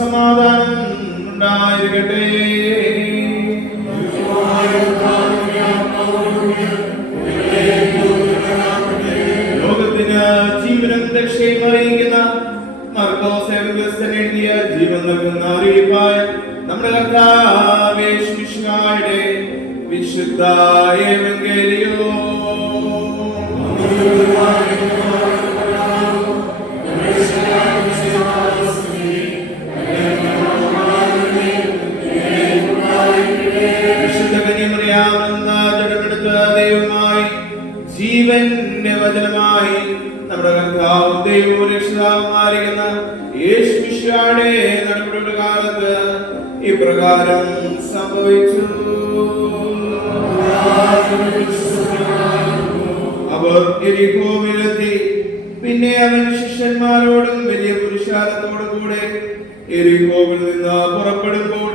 സമാധാനം ഉണ്ടായിരിക്കട്ടെ. ലോകത്തിന് ജീവനും രക്ഷയും അറിയിക്കുന്ന മർക്കോസ് എഴുതിയ ജീവൻ നൽകുന്ന അറിയിപ്പായ നമ്മുടെ കർത്താവേ യേശുമിശിഹായുടെ വിശുദ്ധ എവങ്കേലിയോൻ. വിശുദ്ധ കന്യമറിയാമെന്ന ജഡമെടുത്ത ദൈവമായി ജീവന്റെ വചനമായി നമ്മുടെ കർത്താവും ദൈവവും രക്ഷിതാവുമായിരിക്കുന്ന യേശുമിശിഹായുടെ നടപടിയുടെ കാലത്ത് ഇപ്രകാരം സംഭവിച്ചു. അവർ യെരിഹോവിലെത്തി. പിന്നെ അവൻ ശിഷ്യന്മാരോടും വലിയ പുരുഷാരത്തോടും കൂടെ യെരിഹോവിൽ നിന്ന് പുറപ്പെടുമ്പോൾ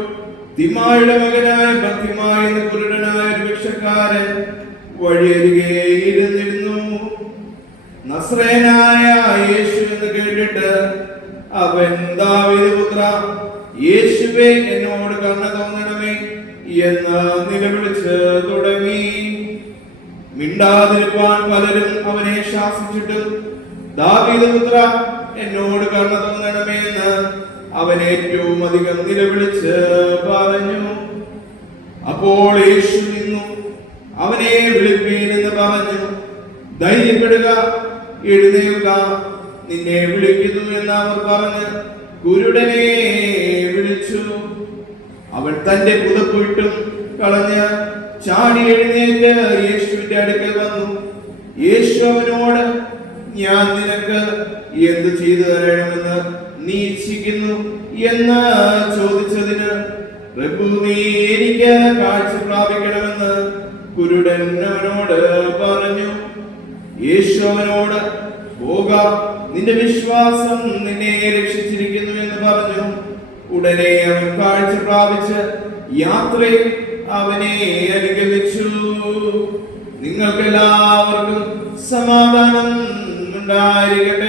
തിമായുടെ മകനായ ബർത്തിമായി എന്ന കുരുടനായ ഒരു ഭിക്ഷക്കാരൻ വഴിയരികെ ഇരുന്നിരുന്നു. നസ്രയനായ യേശു എന്ന് കേട്ടിട്ട് അവൻ ദാവീദ് പുത്ര യേശുവേ എന്നോട് കരുണ തോന്നണമേ എന്ന് നിലവിളിച്ച് തുടങ്ങി. മിണ്ടാതിരിപ്പാൻ പലരും അവനെ ശാസിച്ചിട്ടും ദാവീദ് പുത്ര എന്നോട് കരുണ തോന്നണമേ എന്ന് അവൻ ഏറ്റവും അധികം നിലവിളിച്ച് പറഞ്ഞു. അപ്പോൾ യേശു നിന്നു അവനെ വിളിപ്പീൻ എന്ന് പറഞ്ഞു. ധൈര്യപ്പെടുക, എഴുന്നേൽക്ക, നിന്നെ വിളിക്കുന്നു എന്ന് അവർ പറഞ്ഞ് കുരുടനെ വിളിച്ചു. അവൻ തന്റെ പുതപ്പിട്ടും കളഞ്ഞ് ചാടി എഴുന്നേറ്റ് യേശുവിന്റെ അടുക്കൽ വന്നു. യേശു അവനോട്, ഞാൻ നിനക്ക് എന്ത് ചെയ്തു തരണമെന്ന് നീ ഇച്ഛിക്കുന്നു എന്ന് ചോദിച്ചതിന്, പ്രഭു നീ എനിക്ക് കാഴ്ച പ്രാപിക്കണമെന്ന് കുരുടൻ അവനോട് പറഞ്ഞു. യേശു അവനോട്, പോക, നിന്റെ വിശ്വാസം നിന്നെ രക്ഷിച്ചിരിക്കുന്നു എന്ന് പറഞ്ഞു. ഉടനെ അവൻ കാഴ്ച പ്രാപിച്ച് യാത്രയിൽ അവനെ അനുഗമിച്ചു. നിങ്ങൾക്കെല്ലാവർക്കും സമാധാനം ഉണ്ടായിരിക്കട്ടെ.